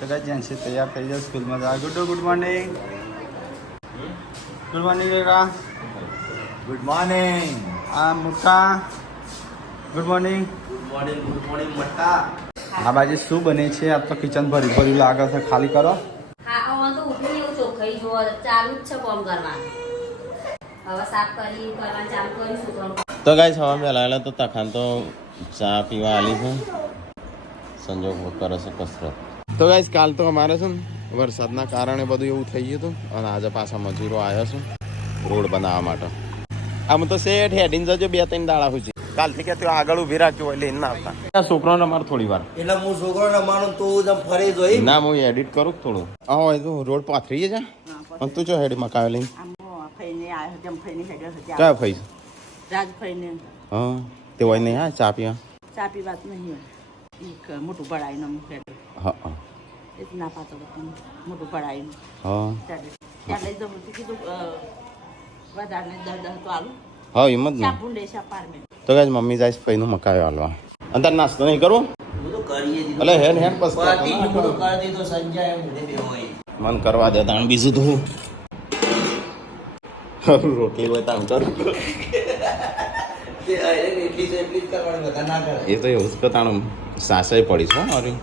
कदा जेंट्स तैयार થઈ જાય સ્કૂલ માં જા ગુડ મોર્નિંગ બેટા ગુડ મોર્નિંગ આ મુક્કા ગુડ મોર્નિંગ મોટા આ બાજુ શું બને છે આ તો કિચન ભરી લાગે છે ખાલી કરો હા હું તો ઉઠી એવું ચોખ્ખાઈ જો ચાલુ જ છે કામ કરવાનું હવે સાફ કરી કરવાનું ચાલુ કરીશું કામ તો ગાઈસ હવા મેં લાયેલા તો તખાન તો ચા પીવા આલી છે સંજોગ કરે છે કસરત તો ગાઈસ કાલ તો અમારે છે ને વરસાદના કારણે બધું એવું થઈ ગયું હતું અને આજે પાછા મજૂરો આવ્યા છે રોડ બનાવવા માટે આમ તો શેઠ હેડીને જજો 2-3 દાડા સુધી કાલથી કે ત્યાં આગળ ઊભી રાખ્યો હોય લઈને ના આવતા આ છોકરાને અમારે થોડી વાર એટલે હું છોકરો રમાનું તો ફરી જોઈ ના હું એડિટ કરું થોડું હા હોય તો રોડ પાથરી જા અને તું જો હેડી મકાવે લઈને ક્યાં ફઈ રાજભાઈને હા તે હોય નહીં હા ચા પીવા ચા પીવા નહીં એક મોટું પડાઈને હા હા એ ના પાતો મોટું પડાઈને હા ત્યાં લઈ જવું કીધું વધારે દર્દ હતો આલું હા એમ જ ને ચા ભૂંડે ચા પારમે તો ગાઈસ મમ્મી જાય ફઈનું મકાવે હાલવા અંદર નાસ્તો નહીં કરવો અલે હેન પસ મન કરવા દે તાણ બીજું તો રોટલી હોય તાણ કરું એ તો એવું જ તાણ સાસાઈ પડી છે મારી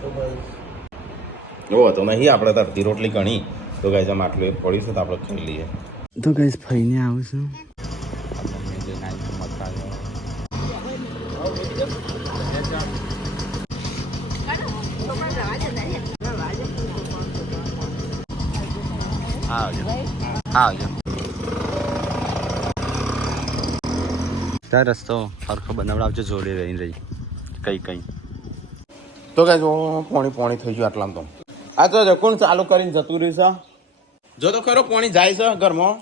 એવો હતો નહીં આપણે તો અડધી રોટલી ઘણી તો ગાઈસ આમ આટલું એક પડી છે તો આપણે ખાઈ લઈએ તો ગાઈસ ફઈને આવું છું ત્યાં રસ્તો સરખો બનાવડાવજો જોડે રહી કઈ તો ગાઈસ પોણી થઈ ગયું આટલામાં તો આ તો કોણ ચાલુ કરીને જતું રહ્યું છે જો તો ખરો પાણી જાય છે ઘરમાં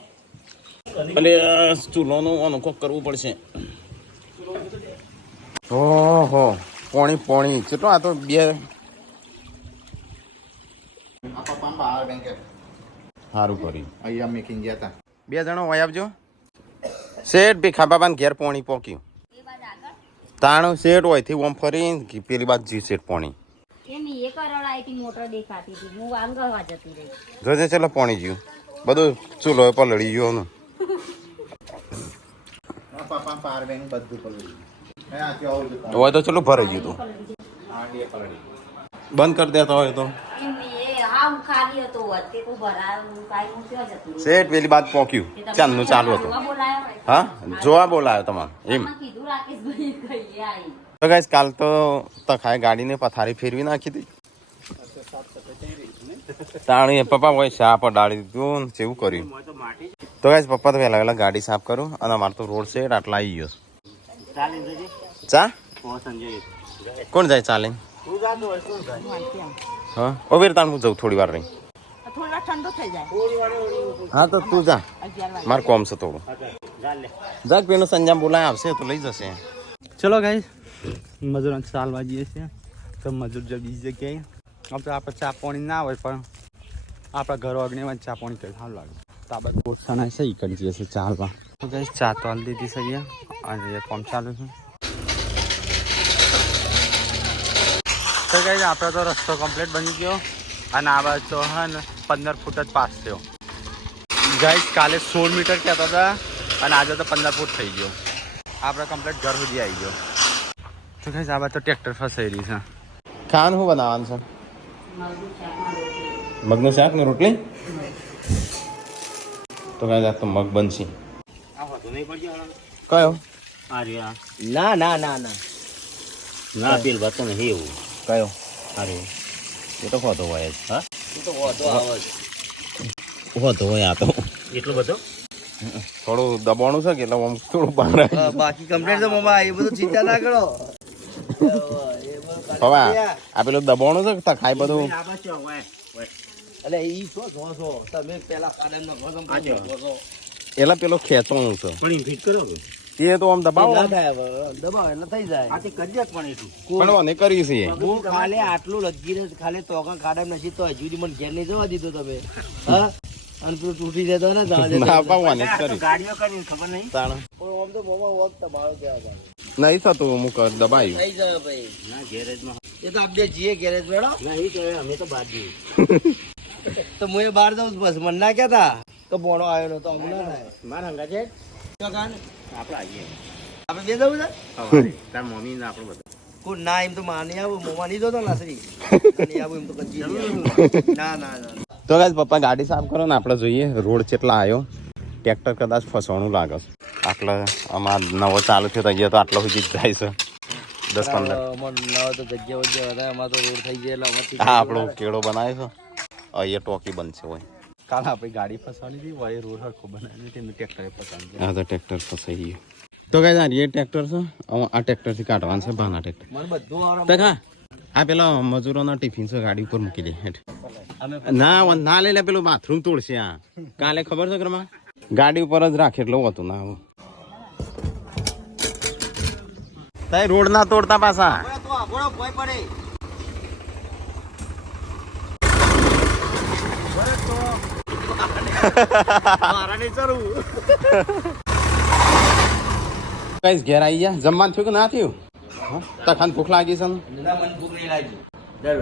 એટલે ચૂલોનું અનુભવ કરવું પડશે ઓહો પાણી કેટલો આ તો બે સારું કર્યું અહીંયા મેકિંગ ગયા હતા 2 જણો હોય આવજો શેઠ ભીખા બાબાને ઘેર પાણી પોક્યું તાણું શેઠ હોય થી ઓમ ફરીને પેલી બાદ જી શેઠ પાણી એમ એ કરોડાઈથી મોટર દેખાતી હતી હું વાંગવા જતી રહી જોજે ચાલો પાણી જ્યું બધું ચૂલો પલળી ગયો ને પાપા પાર બેંક બધું પલળી હોય તો ચલો ભરાઈ ગયું તું બંધ કરી દેતા હોય તો એમ એ હા હું ખાલી હતો તે કો ભરાયું કાઈ હું ક્યાં જતી રહી શેઠ પેલી બાદ પોક્યું ચાંદનું ચાલુ હતું બોલાયો હા જોવા બોલાયો તમારે એમ કીધું રાકેશભાઈ કહીએ આવી તો ગાઈસ કાલ તો તખાએ ગાડીને પથારી ફેરવી નાખી હતી તાણી પપ્પા હોય શા પર ડાળી દીધું કેવું કર્યું તો ગાઈસ પપ્પા તો વહેલા ગાડી સાફ કરું અને અમારે તો રોડ છે આટલા આવી ગયો ચા કોણ જાય ચાલે હા ઓ વીરતાન હું જઉં થોડી વાર રહી થોડા ઠંડો થઈ જાય હા તો તું જા 11 વાગે મારે કોમ છે થોડું જા પેલો સંજામ બોલાય આવશે તો લઈ જશે ચલો ગાઈસ મજૂર ચાલવા જઈએ છીએ તો મજૂર જલ્દી જગ્યાએ આપણે ચા પાણી ના હોય પણ આપણા ઘર અગ્નિમાં ચા પાણી કરી સારું લાગે તો આપણે ગોઠસાના સહી કરી જઈએ છીએ ચાલવા તો ગાઈસ ચા તો હાલ દીધી છે અહીંયા અને કોમ ચાલુ છે તો ગાઈસ આપણે તો રસ્તો કમ્પ્લીટ બની ગયો અને આ બાજુ તો હા ને 15 ફૂટ જ પાસ થયો ગાઈસ કાલે 16 મીટર કહેતા હતા અને આજે તો 15 ફૂટ થઈ ગયો આપણે કમ્પ્લીટ ઘર સુધી આવી ગયો તો ગાઈસ આ બાજુ તો ટ્રેક્ટર ફસાઈ રહી છે ખાવાનું શું બનાવવાનું છે મગનું શાક ને રોટલી તો ગાઈસ આ તો મગ બનશે કયો ના ના ના ના ના પેલ બતો નહીં એવું કયો અરે એ તો હોતો હોય જ હા એ તો હોતો આવે હોતો હોય આ તો એટલો બધો થોડું દબાણું છે કે એટલે આમ થોડું બહાર બાકી કમ્પ્લેટ તો મમ્મા એ બધું ચિંતા ના કરો હવે આ પેલું દબાણું છે કે ખાય બધું એટલે ઈ છો તમે પેલા કાડમ નો ગોદમ પાછો એટલે પેલો ખેંચવાનું છે પણ ફિટ કરો એ તો આમ દબાવો દબાવ એટલે થઈ જાય આ તે કરજે પણ એટલું પણ મને કરી છે હું ખાલી આટલું લગીને ખાલી તોકા કાડમ નથી તો હજુ મને ઘેર નહીં જવા દીધો તમે હા અને તું તૂટી જતો ને ના પાવાની કરી ગાડીઓ કરીને ખબર નહીં તાણ પણ આમ તો મોમાં વખત તમારો કેવા જાય નહીં થતું હું દબાયું થઈ જાય ભાઈ ના ગેરેજમાં એ તો આપણે જઈએ ગેરેજ મેળો નહીં તો અમે તો બહાર જઈએ. તો હું એ બહાર જાઉં છું, બસ મને ના કહેતા કે બોણો આવ્યો નતો અમને ના થાય. મારા હંગા છે તો કાન આપણે આવીએ આપણે બે જવું છે તાર મમ્મી ને આપણે બધા કોઈ ના એમ તો માની આવું મોમાં નહીં જોતો લાસરી નહીં આવું એમ તો કદી નહીં આવું. ના ના ના તો ગાઈસ પપ્પા ગાડી સાફ કરો ને આપણે જોઈએ રોડ કેટલા આવ્યો. ટ્રેક્ટર કદાચ ફસવાનું લાગે છે. આટલા આમાં નવો ચાલુ થયો તો અહીંયા તો આટલો સુધી જ જાય છે 10-15. ના તો જગ્યા વગ્યા વધારે અમારે તો રોડ થઈ ગયા એટલે અમારથી હા આપણો કેળો બનાવે છે અહીંયા ટોકી બનશે હોય. કાલ આપણી ગાડી ફસવાની હતી વળી રોડ હરખો બનાવીને તેમને ટ્રેક્ટરે ફસાવી હા તો ટ્રેક્ટર ફસાઈ ગયું. તો ગાઈસ આ એ ટ્રેક્ટર છે હવે આ ટ્રેક્ટરથી કાઢવાનું છે ભાના ટ્રેક્ટર. મને બધું આવડે. તો હા આ પેલા મજૂરોના ટિફિન છે ગાડી ઉપર મૂકી દે હેઠ. અમે ના લઈ લે પેલું બાથરૂમ તોડશે આ કાલે ખબર છે ઘરમાં ગાડી ઉપર જ રાખે એટલે હોતું ના આવું. તાઈ રોડ ના તોડતા પાછા. તો આગળ ભોય પડે. મારા નહીં ચાલુ. કઈ ઘેર આવી ગયા જમવાનું થયું કે ના થયું? તખાન ભૂખ લાગી છે ને? ના મને ભૂખ નહીં લાગી. દર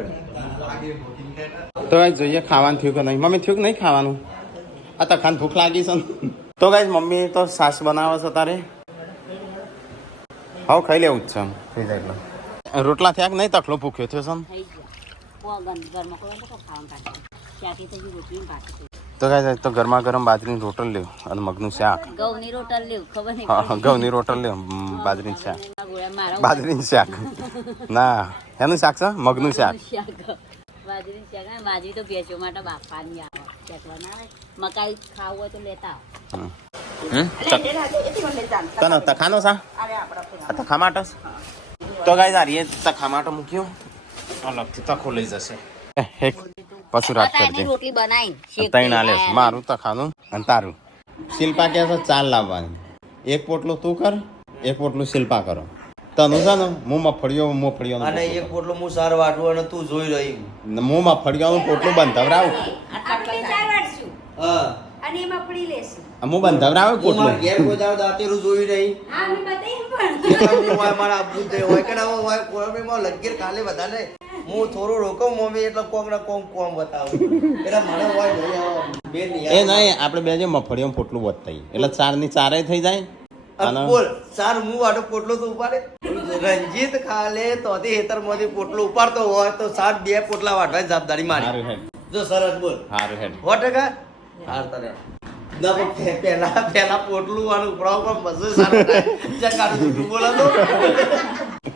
તો ગાઈસ જોઈએ ખાવાનું થયું કે નહીં. મમ્મી થયું કે નહીં ખાવાનું? આ તખાન ભૂખ લાગી છે ને? તો ગાઈસ મમ્મી તો સાસ બનાવે છે તારે હવે ખાઈ લેવું જ છે એમ થઈ જાય એટલે. રોટલા થયા કે નહીં? તકલો ભૂખ્યો થયો છે ને? થઈ ગયો ઘરમાં કોઈ તો ખાવાનું કાઢે ત્યાંથી તો રોટલી પાકી તો ગાઈસ તો ગરમા ગરમ બાજરીની રોટલ લ્યો અને મગનું શાક. ઘઉંની રોટલ લેવું ખબર નહીં હા ઘઉંની રોટલ લ્યો બાજરીનું શાક. મારા બાજરીનું શાક ના એનું શાક છે મગનું શાક. બાજરી શાક બાજરી તો ભેંસો માટે બાફવાની આવે શેકવા ના આવે મકાઈ ખાવું હોય તો લેતા તને તખાનો સા આ તખા માટે તો ગાઈસ આ રીએ તખા માટે મૂક્યો અલગથી તખો લઈ જશે એક પછી રાત કરજે. રોટલી બનાવી તૈણ આલે મારું તખાનું અને તારું. શિલ્પા કહે છે 4 લાવવાની. એક પોટલું તું કર એક પોટલું શિલ્પા કરો. તનું છે ને હું મફળીઓ અને એક પોટલો હું સાર વાટવું અને તું જોઈ રહી. હું મફળીઓનું પોટલું બંધાવરાવું. હા અને એમાં પડી લેશે હું બંધાવરાવું હું મારા પોટલું. ઘેર કોઈ દાડો દાંતેરું જોઈ રહી. હા મેં બતાવી પણ એટલે હું હોય મારા આપવું જ નહીં. હોય કે ના હોય કોળંબીમાં લગીર કાલે વધારે હું થોડું રોકું મમ્મી એટલે કોક ના કોમ બતાવું એટલે મને હોય નહીં આવો બે નહીં એ નહીં આપણે બે જે મફળીઓનું પોટલું વધતા એટલે 4 ની 4 થઈ જાય. અને બોલ સાર હું વાટો પોટલો તો ઉપાડે રંજીત ખાલે તોથી હેતરમાંથી પોટલો ઉપાડતો હોય તો સાત 2 પોટલા વાટવાની જવાબદારી મારી. સારું હેડ જો સરસ બોલ સારું હેડ 100% હાર તને ના પણ પેલા પોટલું વાળું ઉપડાવ પણ મજે સારું થાય ચકાડું તું બોલો તો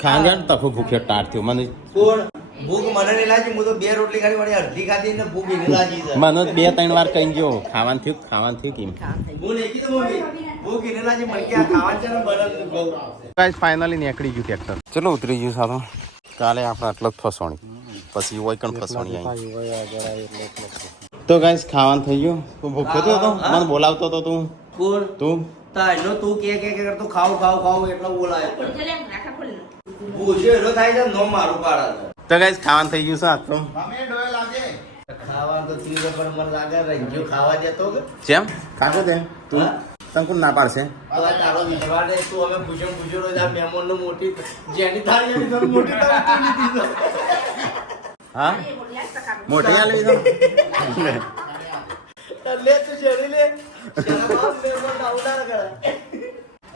ખાંગણ તફો ભૂખ્યો ટાટ થયો મને. કોણ ભૂખ મને નહીં લાગી હું તો 2 રોટલી ખાધી મારી અડધી ખાધી ને ભૂખ એને લાગી છે. મને 2-3 વાર કહી ગયો ખાવાનું થયું કેમ. હું નહીં કીધું મમ્મી ભૂખ એને લાગી મને કે આ ખાવાનું છે ને બનાવતું કહું. ગાઈસ ફાઇનલી નીકળી ગયું ટ્રેક્ટર. ચલો ઉતરી ગયું સાધો. કાલે આપણે આટલો જ ફસવાની પછી હોય કણ ફસવાની આવી. તો ગાઈસ ખાવાનું થઈ ગયું. તું ભૂખ્યો હતો મને બોલાવતો હતો તું કોણ તાનો તું કે કરતો ખાવ એટલો બોલાય ભૂખ્યો એનો થાય છે નો મારું પાડા છે. તો ગાઈસ ખાવાનું થઈ ગયું છે આટલું. ખાવા તો તીર પર મને લાગે રંજો ખાવા દેતો કે જેમ કાકો દે તું તને કોણ ના પાડશે? હવે તારો વિશ્વાસ છે તું અમે પૂછ્યો રોજ આ મહેમાનનો મોટી જેની થાળી એની થોડી મોટી થાળી દીધી હા મોટી આ લઈ દો. લે તું જરી લે શરમાવ મહેમાન આવડા કરે.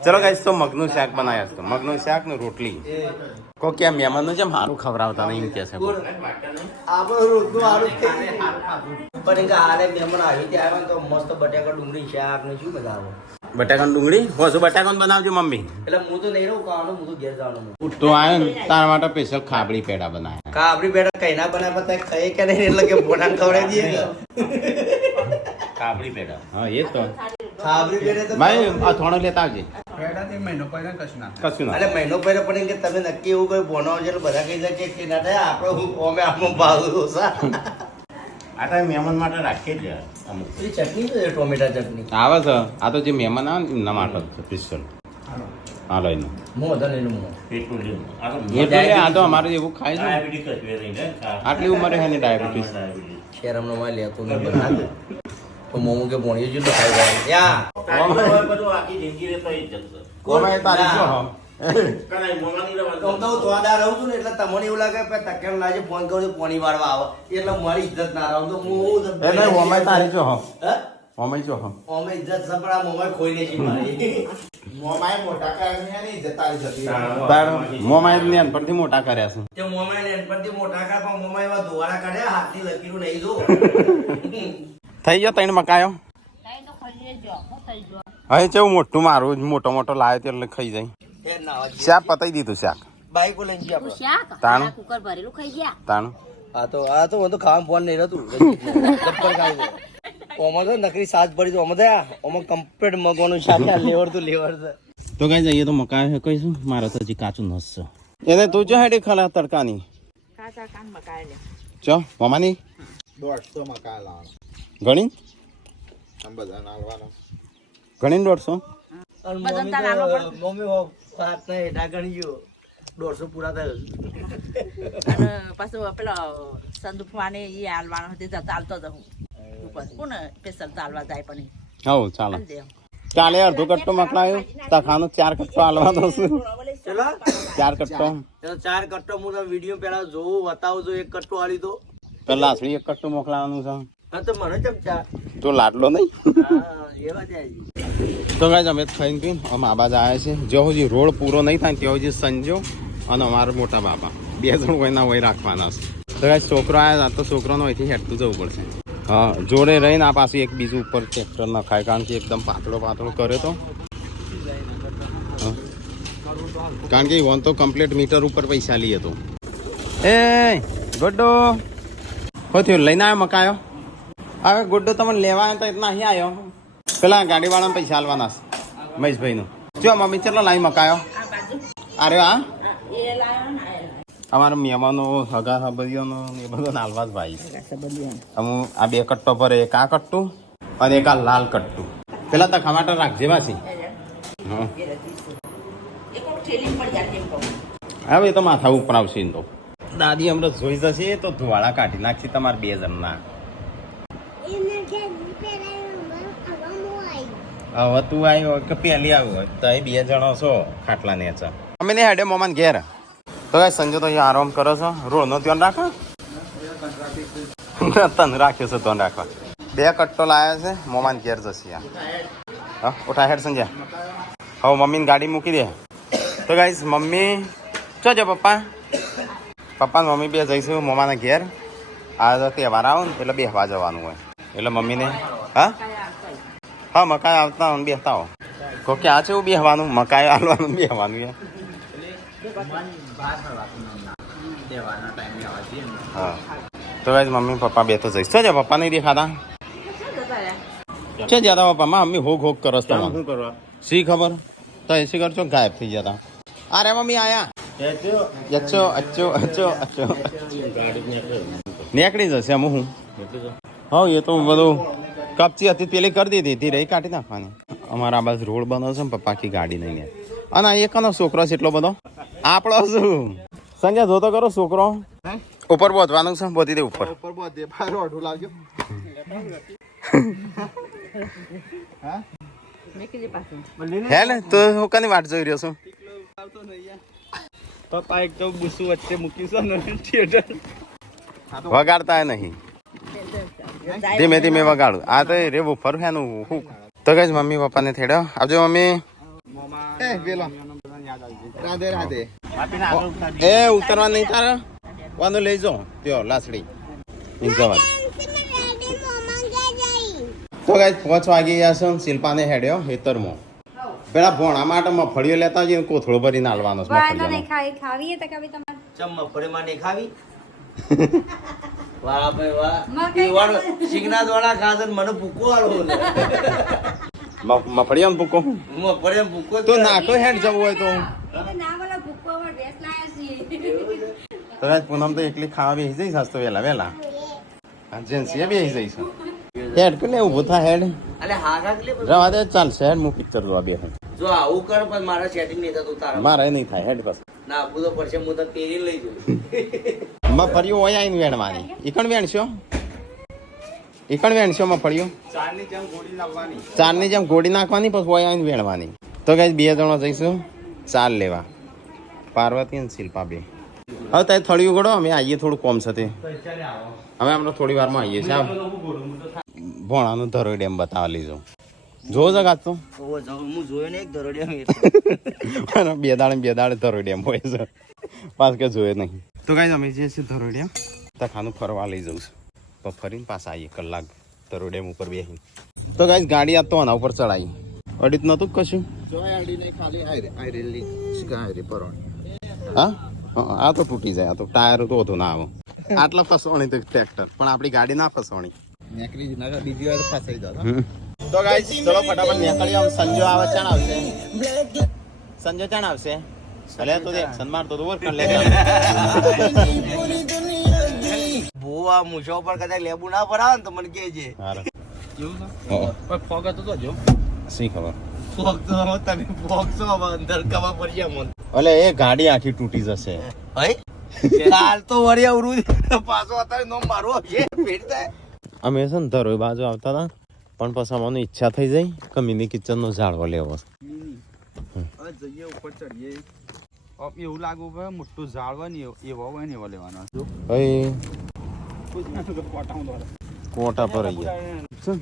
ચલો ગાઈસ તો મગનું શાક બનાવ્યા છે. મગનું શાક ને રોટલી. કો કે મહેમાનનું જેમ સારું ખવડાવતા નહીં કે છે. આપણો રોજનું હારું જ થઈ ગયું. પણ કે હાલે મહેમાન આવી ત્યાં આવે તો મસ્ત બટાકા ડુંગળી શાક ને શું બધા આવે. બટાકાનું ડુંગળી હોશું બટાકાનું બનાવજો મમ્મી. એટલે હું તો નહીં રહું ખાવાનું હું તો ઘેર જવાનું. તો આવ્યો ને તારા માટે સ્પેશિયલ ખાબડી પેડા બનાવ્યા. કાબરી બેટા કઈ ના બનાવે પતા ખાઈ કે નહીં એટલે કે બોટાને ખવડાવી દઈએ કે ખાબડી પેડા હા એ તો ખાબરી બેટા તો ભાઈ આ થોડો લેતા આવજે. મહિનો પહેલા કશું ના કશું ના અરે મહિનો પહેલા પણ કે તમે નક્કી એવું કોઈ બોનો આવશે એટલે બધા કહી જાય કે ના થાય આપણો હું કોમે આમાં ભાવ ઓછા. આ તો મહેમાન માટે રાખીએ જ અમુક. પેલી ચટણી તો છે ટોમેટા ચટણી આવે છે આ તો જે મહેમાન આવે ને એમના માટે જ છે સ્પેશિયલ. હા લઈને હું બધા લઈને હું એટલે આ તો અમારે એવું ખાય છે આટલી ઉંમરે છે ને ડાયાબિટીસ. શેરમનો માં લેતો ને બધા તો મોમો કે ભોણીએ જેટલું ખાઈ જાય યા કોમે તારી જો તો હું ધોવાદાર રહું છું ને એટલે તમને એવું લાગે કે તકેમ લાગે ફોન કરું છું પાણી વાળવા આવે એટલે મારી ઇજ્જત ના રહું તો હું એ નહીં ઓમાય તારી જો હો હે ઓમાય જો હો અમે ઇજ્જત છે પણ આ મોબાઈલ ખોઈ નહીં છી મારી મોમાય ને પરથી મોટા કર્યા છે તે મોબાઈલ એનપણથી મોટા કા પણ મોબાઈલ માં ધોવાળા કાઢ્યા હાથની લકીરું નહીં જો થઈ ગયો તૈણ મકાયો કાંઈ તો ખરીદે જો થઈ ગયો હવે કેવું મોટું મારું મોટો મોટો લાવ્યો એટલે ખાઈ જાય એ ના શાક પતાઈ દીધું શાક બાઈકો લઈને ગયા આપણે શાક તાણું? કુકર ભરેલું ખાઈ ગયા તાણું આ તો હું તો ખાવા ફોન નહીં રહેતું જબ્બર ખાઈ ગયો ઓમાં તો નકરી સાજ પડી તો ઓમાં કમ્પ્લીટ મગવાનું શાક લેવર તો લેવર છે તો કઈ જઈએ તો મકાઈ કહીશું મારે તો હજી કાચું નસ છે એને તું જો હેડી ખલા તડકાની કાચા કાન મકાય લે ચો મામાની 150 મકાઈ લાવવાનો ગણી આમ બધા નાલવાનો ગણી 150 બધા તાર આલો પણ. મમ્મી વાત નહીં એટા ગણી ગયો 150 પૂરા થયો અને પાછું પેલો સંદુકવાને ઈ હાલવાનો હતી તો ચાલતો જ હું ઉપર કોને સ્પેશિયલ ચાલવા જાય પણ હવ ચાલો હાલ દે ચાલે અડધો કટ્ટો મકલાયો તખાનો 4 કટ્ટો હાલવાનો છે ચલો 4 કટ્ટો તો 4 કટ્ટો હું તમે વિડીયો પહેલા જોઉં બતાવું છું એક કટ્ટો આલી દો પેલા આસળી એક કટ્ટો મોકલાવાનું છે હા તો મને ચમચા તો લાડલો નહીં હા એવા જાય તો ગાઈસ અમે ખાઈને પીને અમે આબાજ આવ્યા છે જો હજી રોડ પૂરો નહીં થાય ત્યાં હજી સંજો અને અમારા મોટા બાબા 2 જણ કોઈના હોય રાખવાના છે તો ગાઈસ છોકરો આવ્યા તો છોકરાનો અહીંથી હેઠતું જવું પડશે હા જોડે રહીને આ પાછું એક બીજું ઉપર ટ્રેક્ટર નખાય કારણ કે એકદમ પાતળો કર્યો તો હા. કારણ કે વન તો કમ્પ્લીટ મીટર ઉપર પૈસા લઈએ તો એ ગુડ્ડો કોઈ થયું લઈને આવ્યો મકાયો હવે ગુડ્ડો તમને લેવા આવ્યો તો એટલા અહીં આવ્યો પેલા ગાડીવાળાને પૈસા આલવાના છે મહેશભાઈનું જો મમ્મી ચલો લાવી મકાયો આ બાજુ અરે હા એ લાયો ને આ અમારા મહેમાનો હગા હબરીઓનો એ બધો નાલવા જ ભાઈ સંબંધીઓ અમુ આ 2 કટ્ટો પર એક આ કટ્ટું અને એક આ લાલ કટ્ટું પેલા તો ખમાટર રાખજે વાસી હા એક થેલી પડી જાય એમ કહું હવે એ તો માથા ઉપર આવશે એમ તો દાદી અમૃત જોઈ જશે તો ધુવાળા કાઢી નાખશે તમારે 2 જણના હવે તું આવ્યો કે પહેલી આવ્યો તો એ 2 જણો છો ખાટલા ને અમે ને હેડે મોમાન ઘેર તો કઈ સંજો તો અહીંયા આરામ કરો છો રોડ નો ધ્યાન રાખો તન રાખ્યો છે ધ્યાન રાખવા 2 કટ્ટો લાવ્યા છે મોમાન ઘેર જશે હા ઉઠા હેડ સંજય હવે મમ્મીને ગાડી મૂકી દે તો ગાઈસ મમ્મી ચો જો પપ્પા મમ્મી 2 જઈશું મોમાના ઘેર આ તો તહેવાર આવો ને એટલે બેસવા જવાનું હોય એટલે મમ્મીને હા હા મકાઈ આવતા હોય ને બેસતા હો કો કે આ છે એવું બેસવાનું મકાઈ હાલવાનું બેસવાનું યાર હા તો ગાઈસ મમ્મી પપ્પા 2 તો જઈશ તો પપ્પા નહીં દેખાતા છે જ્યાદા પપ્પા મમ્મી હોગ કરસ તો શું કરવા શી ખબર તો એસી કરશો ગાયબ થઈ જતા અરે મમ્મી આયા અચ્છો નીકળી જશે અમુક હું હા એ તો બધું કપચી હતી પેલી કરી દીધી હતી રહી કાઢી નાખવાની અમારા બાજુ રોડ બનો છે ને પપ્પા કી ગાડી નહીં અને એકનો છોકરો છે એટલો બધો આપણો શું સંજય જોતો કરો છોકરો ઉપર બોધવાનું છે બોધી દે ઉપર ઉપર બહુ દે બહાર ઓઢું લાવજો મેકલી પાસે હે ને તો હું કની વાટ જોઈ રહ્યો છું પપ્પા એક તો બુસુ વચ્ચે મૂક્યું છે ને થિયેટર વગાડતા નહીં ધીમે ધીમે વગાડું આ તો રે ઉપર છે નું તો કઈ મમ્મી પપ્પાને થેડ્યો આવજો મમ્મી એ પેલો રાધે રાધે એ ઉતરવા નહીં તારે વાંધો લઈ જાઓ ત્યો લાસડી જવાનું તો ગાઈસ 5 વાગી ગયા છે શિલ્પાને હેડ્યો હેતરમાં પેલા ભોણા માટે મફળીઓ લેતા જઈને કોથળો ભરીને હાલવાનો છે મફળીઓનો. ચમ મફળીમાં નહીં ખાવી વાહ ભાઈ વાહ ઈવાળો સિંગના દોડા ખાશે ને મને ભૂકો આલો મફળીઓનો ભૂકો મફળીમાં ભૂકો તો નાખો હેડ જવું હોય તો તો ગાઈસ પૂનમ તો એકલી ખાવા બેસી જઈશ આજ તો વહેલા જેન્સી બેસી જઈશું હેડ કે લે ઊભો થા હેડ અલે હા કાકલી રવા દે ચાલશે હેડ હું પિક્ચર જોવા બે જો આવું કર પણ મારા સેટિંગ નહીં થતું તારા મારે નહીં થાય હેડ બસ ના આપું તો પડશે હું તો તેરી લઈ જઉં મફળીઓ હોય આવીને વેણવાની ઈકણ વેણશો મફળીઓ ચારની જેમ ગોળી નાખવાની પછી હોય આવીને વેણવાની તો ગાઈસ 2 જણો જઈશું ચાલ લેવા પાર્વતી અને શિલ્પા બે. હવે તારે થળિયું ગળો અમે આવીએ થોડું કોમ સાથે. અમે હમણાં થોડી વારમાં આવીએ છીએ. ભોણાનું ધરોઈ ડેમ બતાવવા લઈ જાઉં. જોવો છે કાચ તો હું જોયો ને એક દરોડિયા બે દાડે ધરોઈ ડેમ હોય છે. પાસ કે જોયે નહીં. તો કાંઈ અમે જે છે ધરોઈ ડેમ તખાનું ફરવા લઈ જવું છે. તો ફરીને પાછા આવીએ કલાક ધરોઈ ડેમ ઉપર બેસીને. તો કાંઈ ગાડી આ તો આના ઉપર ચડાવી અડીત નતું કશું. હા આ તો તૂટી જાય. આ તો ટાયર તો હતું ના આવે. આટલા ફસવાની તો ટ્રેક્ટર પણ આપણી ગાડી ના ફસવાની. બીજી વાર ફસાઈ દો. તો ગાઈસ ચલો ફટાફટ નીકળીએ. આમ સંજો આવે ચાણ આવશે. સંજો ચાણ આવશે. ભલે તો દેખ સન્માર તો દોર કર લે. ભૂવા મૂછો પર કદાચ લેબુ ના ભરાવે ને તો મને કહેજે. હારે કેવું છે પણ ફોગ હતો તો જો સી ખબર. ફોગ તો હવે તમે ફોગ છો હવે અંદર કવા પડી મન. અલે એ ગાડી આખી તૂટી જશે. હઈ કાલ તો વળી આવરું પાછો અત્યારે નો મારવો છે પેટ થાય. અમે છે ને ધરોઈ બાજુ આવતા હતા પણ પછી અમને ઈચ્છા થઈ જાય કે મિની કિચનનો ઝાડવો લેવો. હવે જઈએ ઉપર ચડીએ. એવું લાગુ કે મોટું ઝાડ હોય ને એવો હોય ને એવો લેવાનો. કોટા પર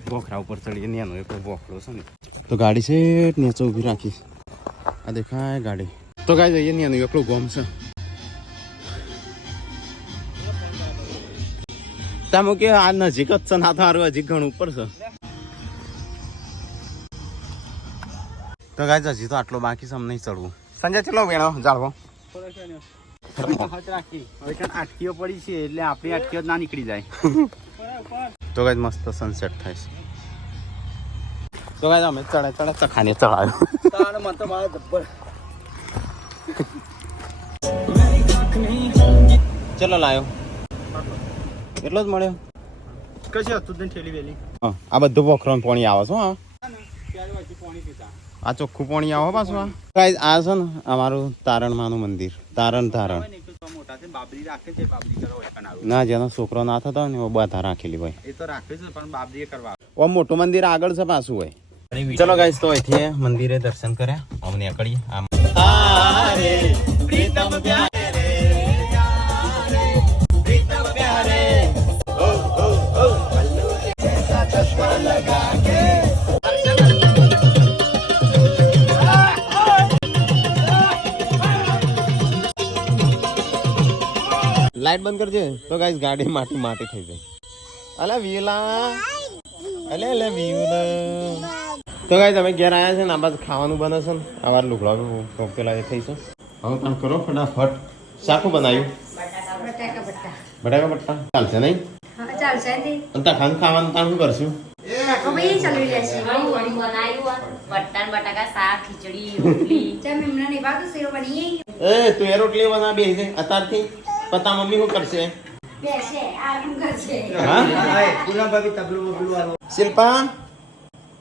બોખરા ઉપર ચડીએ ને એનો એક બોખડો છે ને. તો ગાડી છે નીચે ઊભી રાખી. આ દેખાય ગાડી. તો ગાઈ જઈએ ને એનું એકલું ગોમ છે. તમે કે આ નજીક જ છે ના તો સારું હજી ઘણું ઉપર છે. તો ગાઈ હજી તો આટલો બાકી છે. અમને નહીં ચડવું. સંજય ચલો વેણો જાળવો. રાખી હવે કારણ આટકીઓ પડી છે એટલે આપણી આટકીઓ ના નીકળી જાય. તો ગાઈ મસ્ત સનસેટ થાય છે. તો ગાઈ અમે ચડે ચખાને ચડાવ્યું. તાણ મત મારે જબ્બર. ચલો લાયો એટલો જ મળ્યો. કશું હતું જ નહીં ઠેલી વેલી. હા આ બધું પોખરણ પાણી આવે છે. હા ત્યારે પછી પાણી પીતા. આ ચોખ્ખું પાણી આવે પાછું. આ છે ને અમારું તારણમાનું મંદિર. તારણ મોટા છે બાબરી રાખે છે. બાબરી કરવા હોય પણ ના જેનો છોકરો ના થતો ને એ બધા રાખેલી હોય. એ તો રાખે છે પણ બાબરી કરવા ઓમ મોટું મંદિર આગળ છે પાછું હોય. ચલો ગાઈસ તો અહીંથી મંદિરે દર્શન કર્યા અમને નીકળીએ. લાઈટ બંધ કરજે. તો ગાઈસ ગાડી માટી થઈ જાય. અલા વીલા અલે વીલા. તો ગાઈસ અમે ઘેર આવ્યા છે ને આ બાદ ખાવાનું બને છે ને આવાર લુગડા પેલા એ થઈ છે. હવે કામ કરો ફટાફટ. શાકું બનાવ્યું બટાકા બટ્ટા ચાલશે નહીં. અને તખાન ખાવાનું કામ શું કરશું. બટાકા શાક ખીચડી રોટલી. એ તું એ રોટલી બના બેસી જાય અત્યારથી. પતા મમ્મી શું કરશે. શિલ્પા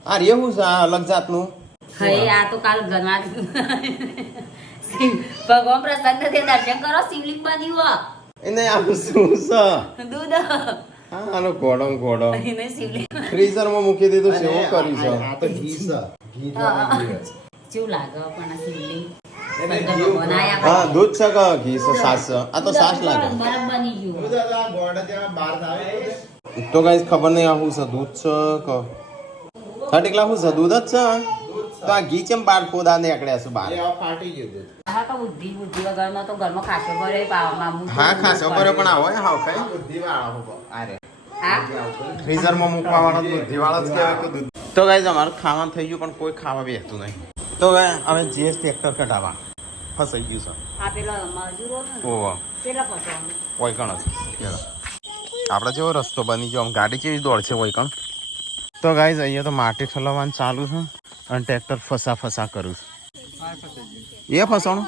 આ રે હું છે આ અલગ જાતનું. હે આ તો કાલ ઘરમાં ભગવાન પ્રસન્ન થઈને દર્શન કરો. શિવલિંગ બન્યું એને આવું શું છે. દૂધ હા આનો ઘોડો એને શિવલિંગ ફ્રીઝરમાં મૂકી દીધું છે. એવું કર્યું છે. કેવું લાગે પણ આ શિવલિંગ હા દૂધ છે કે ઘી છે સાસ છે. આ તો સાસ લાગે. બરફ બની ગયું. તો કઈ ખબર નહીં આ શું છે. દૂધ છે કે ઠીકલા શું છે. દૂધ જ છે. તો આ ઘી ચેમ બાર ખોદા નીકળ્યા છે બાર. હા તો બુદ્ધિ વગરમાં તો ઘરમાં ખાસો ભરે પાવામાં. હા ખાસો ભરે પણ આવો હા કઈ બુદ્ધિ વાળો આરે ફ્રીઝરમાં મૂકવા વાળો બુદ્ધિ વાળો જ કહેવાય કે દૂધ. તો ગાઈઝ અમારું ખાવાનું થઈ ગયું પણ કોઈ ખાવા બેસતું નહીં. તો હવે જીએસ ટ્રેક્ટર કઢાવા ફસાઈ ગયું છે. આ પેલો મજૂરો ને ઓહો કેટલા પસંદ કોઈ કણ જ આપણે જેવો રસ્તો બની ગયો. આમ ગાડી કેવી દોડ છે કોઈ કણ. તો ગાઈઝ અહીંયા તો માટી ઠલવવાનું ચાલુ છે અને ટ્રેક્ટર ફસા કરું છું. એ ફસાણું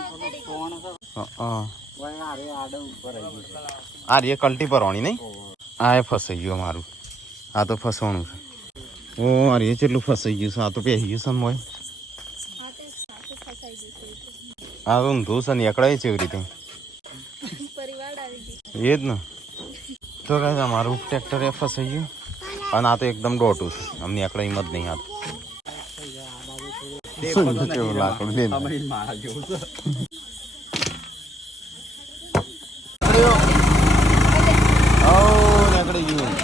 આ રે કલ્ટી પરવાણી નહીં. આ એ ફસાઈ ગયું મારું. આ તો ફસવાનું છે. ઓ અરે કેટલું ફસાઈ ગયું છે. આ તો પહેરી ગયું છે મોય. આ તો ઊંધું છે નીકળાય છે એવી રીતે એ જ ને. તો કાંઈ અમારું ટ્રેક્ટર એ ફસાઈ ગયું અને આ તો એકદમ ડોટું છે. અમને એકડા હિંમત નહીં. આ દેખાતો કેવું નથી લાકડું દે. અમે મારા જેવું છે. નીકળી ગયું.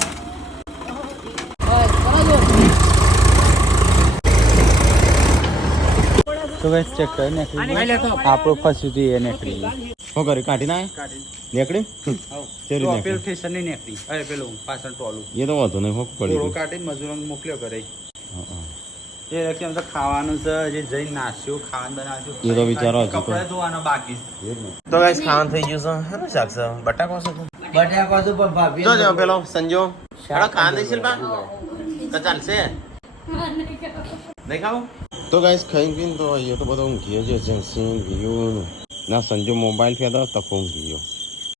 તો guys, check કરી નાખ્યું. આપણું ફસ્યું હતું એ નીકળી ગયું. શું કર્યું કાઢી ના નીકળી ચેરી તો નીકળી પેલું સ્ટેશન ની નીકળી. અરે પેલું પાછળ ટોલું એ તો વાંધો નહીં હોક પડી થોડો ગયું. કાઢીને મજૂરોને મોકલ્યો કરે. હા, હા. એ રકમ તો ખાવાનું છે, જે જઈને નાસ્યું ખાવાનું બનાવ્યું. એ તો વિચારો હજુ તો. કપડા ધોવાના બાકી છે. તો ગાઈસ ખાવાનું થઈ ગયું છે હેનું શાક છે બટાકો છે બટાકા તો પણ ભાભી જો જો પેલો સંજો હેડો ખાવા દઈશું બા તો ચાલશે નહીં ખાવું તો ગાઈસ ખાઈ પીને તો એ તો બધો ઊંઘી ગયો જેન્સી ગયું ના સંજો મોબાઈલ ફેદા તકો ઊંઘી ગયો